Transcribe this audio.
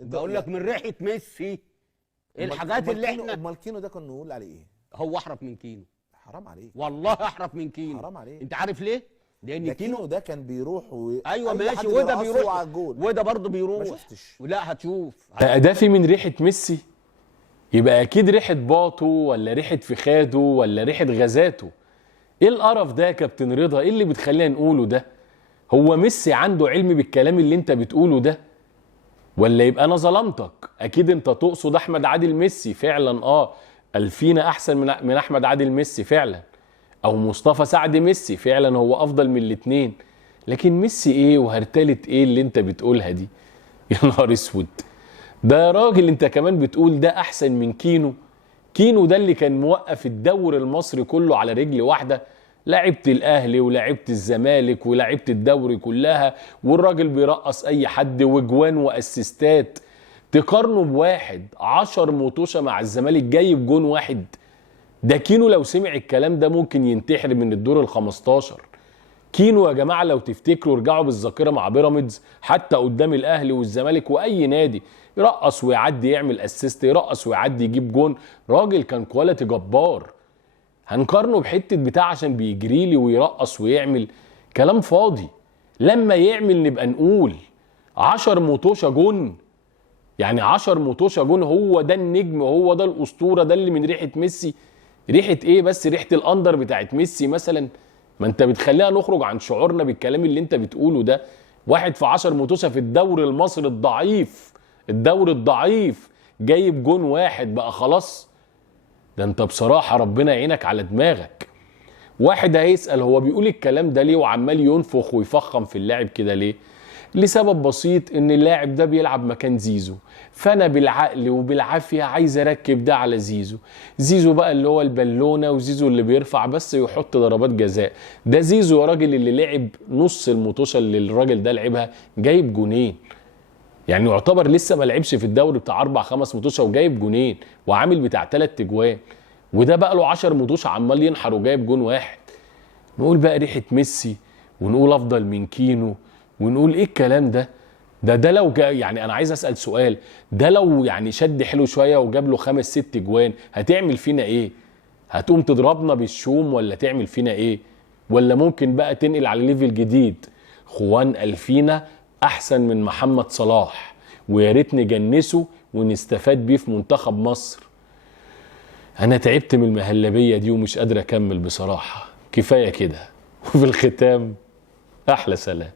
بقول لك من ريحه ميسي. الحاجات اللي احنا امال كينو ده كنا نقول عليه ايه؟ هو احرف من كينو. حرام عليك والله احرف من كينو. حرام عليك. انت عارف ليه؟ لان كينو ده كان بيروح ايوه ماشي، وده بيروح وده برضه بيروح. ما شفتش. لا هتشوف. ده في من ريحه ميسي، يبقى اكيد ريحه باطه ولا ريحه فخاده ولا ريحه غازاته. ايه القرف ده يا كابتن رضا؟ ايه اللي بتخلينا نقوله ده؟ هو ميسي عنده علم بالكلام اللي انت بتقوله ده؟ ولا يبقى انا ظلمتك؟ اكيد انت تقصد احمد عادل ميسي فعلا، الفينا احسن من احمد عادل ميسي فعلا، او مصطفى سعد ميسي فعلا هو افضل من الاتنين. لكن ميسي ايه وهرتلة ايه اللي انت بتقولها دي؟ يا نهار اسود. ده يا راجل انت كمان بتقول ده احسن من كينو. كينو ده اللي كان موقف الدوري المصري كله على رجل واحده، لعبت الاهلي ولعبت الزمالك ولعبت الدوري كلها، والراجل بيرقص اي حد وجوان واسيستات. تقارنه بواحد 10 مطوشه مع الزمالك جايب جون واحد؟ ده كينو لو سمع الكلام ده ممكن ينتحر من الدور ال15. كينو يا جماعه لو تفتكروا ارجعوا بالذاكره مع بيراميدز حتى قدام الاهلي والزمالك واي نادي، يرقص ويعدي يعمل اسيست، يرقص ويعدي يجيب جون. راجل كان كواليتي جبار. هنقارنه بحته بتاع عشان بيجري لي ويرقص ويعمل كلام فاضي؟ لما يعمل نبقى نقول 10 مطوشه جون. يعني 10 مطوشه جون، هو ده النجم، هو ده الاسطوره، ده اللي من ريحه ميسي. ريحه ايه بس؟ ريحه الاندر بتاعت ميسي مثلا؟ ما انت بتخلينا نخرج عن شعورنا بالكلام اللي انت بتقوله ده. واحد في 10 مطوشه في الدوري المصري الضعيف، الدوري الضعيف، جايب جون واحد بقى خلاص. ده انت بصراحه ربنا يعينك على دماغك. واحد هيسأل هو بيقول الكلام ده ليه وعمال ينفخ ويفخم في اللاعب كده ليه؟ لسبب بسيط، ان اللاعب ده بيلعب مكان زيزو، فانا بالعقل وبالعافيه عايز اركب ده على زيزو. زيزو بقى اللي هو البالونه، وزيزو اللي بيرفع بس يحط ضربات جزاء. ده زيزو يا راجل اللي لعب نص المطوشه اللي الراجل ده لعبها جايب جونين. يعني يعتبر لسه ما لعبش في الدوري بتاع 4-5 مطوشه وجايب جونين وعامل بتاع 3 اجوان. وده بقى له 10 مطوشه عمال ينحر وجايب جون واحد. نقول بقى ريحه ميسي، ونقول افضل من كينو، ونقول ايه الكلام ده؟ ده لو يعني انا عايز اسال سؤال، ده لو يعني شد حلو شويه وجاب له 5-6 اجوان هتعمل فينا ايه؟ هتقوم تضربنا بالشوم ولا تعمل فينا ايه؟ ولا ممكن بقى تنقل على ليفل جديد؟ خوان الفينا احسن من محمد صلاح، ويا ريت نجنسه ونستفاد بيه في منتخب مصر. انا تعبت من المهلبيه دي ومش قادر اكمل بصراحه. كفايه كده. وفي الختام احلى سلام.